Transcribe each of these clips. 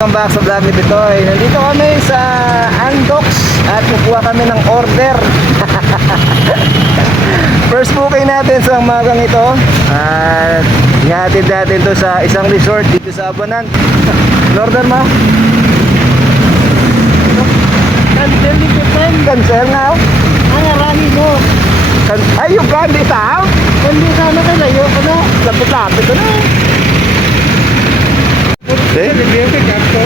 Welcome back sa vlog ni Bitoy. Nandito kami sa Andox at kukuha kami ng order. First booking natin sa umagang ito. At ihatid natin to sa isang resort dito sa Abanan. order mo? Cancel ni. Cancel oh. Ang arani mo. Can- Ay, yung candy tao? Kundi sana ka layo ka na. Lapit-lapit ko na. Eh? Bibigyan ka kakto.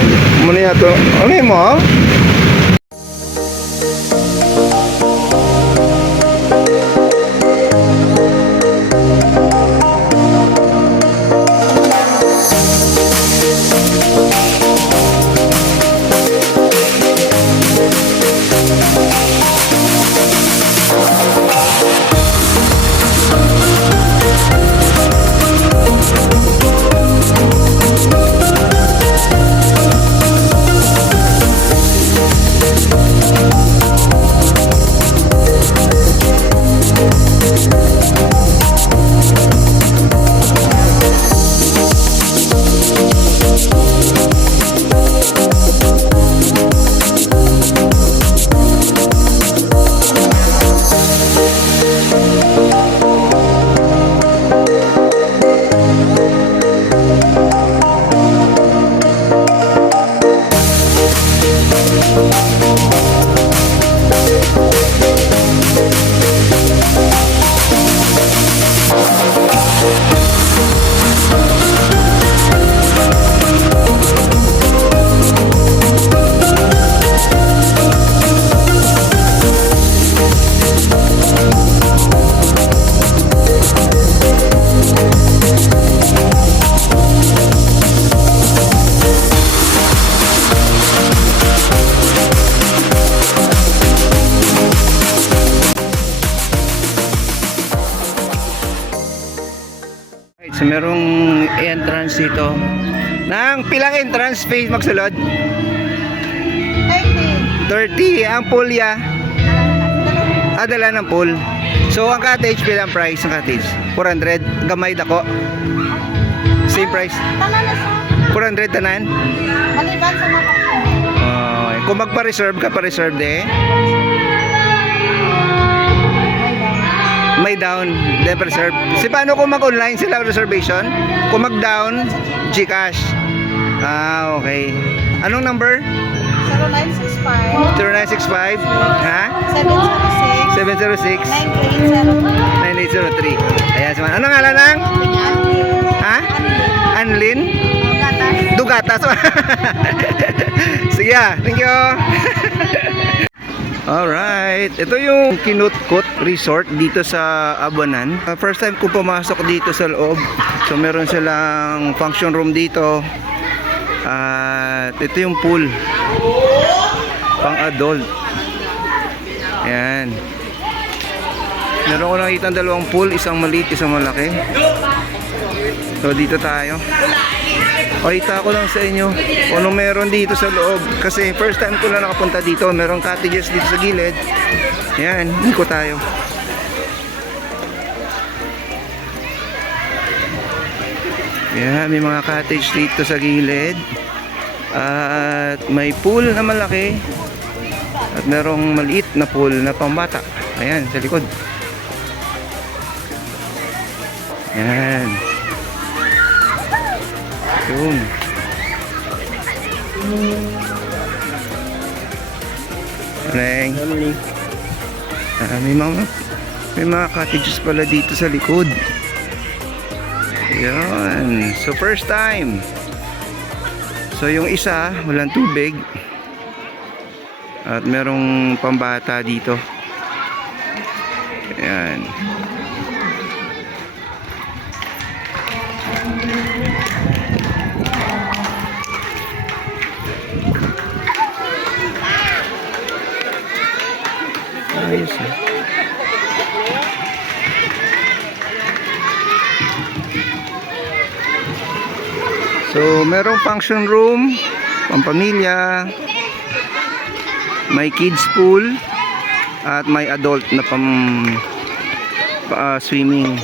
Muna yato. Ano yun mo? So merong entrance dito. Nang pilang entrance face magsulod? 30 ang pool ya. Ah, dala ng pool. So ang cottage pilang price ng cottage? 400 gamay dako. Same price. Tama na sa 400 tanan. maliban sa mga Okay. Kung magpa-reserve ka pa-reserve de. May down, then reserve. Si paano kung mag-online sila reservation? Kung mag-down, Gcash. Ah, okay. Anong number? 0965 0965 ha? 706 706 9803 9803. Ayan, sama. Ano ngalan ng? Ha? Anlin? Dugatas. Sige, ah. thank you. Alright, ito yung Kinutkot Resort dito sa Abanan. Uh, First time ko pumasok dito sa loob. So meron silang function room dito. At ito yung pool. Pang adult. Ayan. Meron ko nakita ang dalawang pool, isang maliit, isang malaki. So dito tayo. Pakita ko lang sa inyo kung ano meron dito sa loob. Kasi first time ko lang nakapunta dito. Merong cottages dito sa gilid. Ayan, ko tayo. Ayan, may mga cottage dito sa gilid. At may pool na malaki. At merong maliit na pool na pambata. Ayan, sa likod. Ayan. Yun. Leng. Ah, may mga may mga cottages pala dito sa likod. Yan. So first time. So yung isa, walang tubig. At merong pambata dito. Yan. Ayos ah. So, merong function room, pampamilya, may kids pool, at may adult na pam pa, ah, swimming.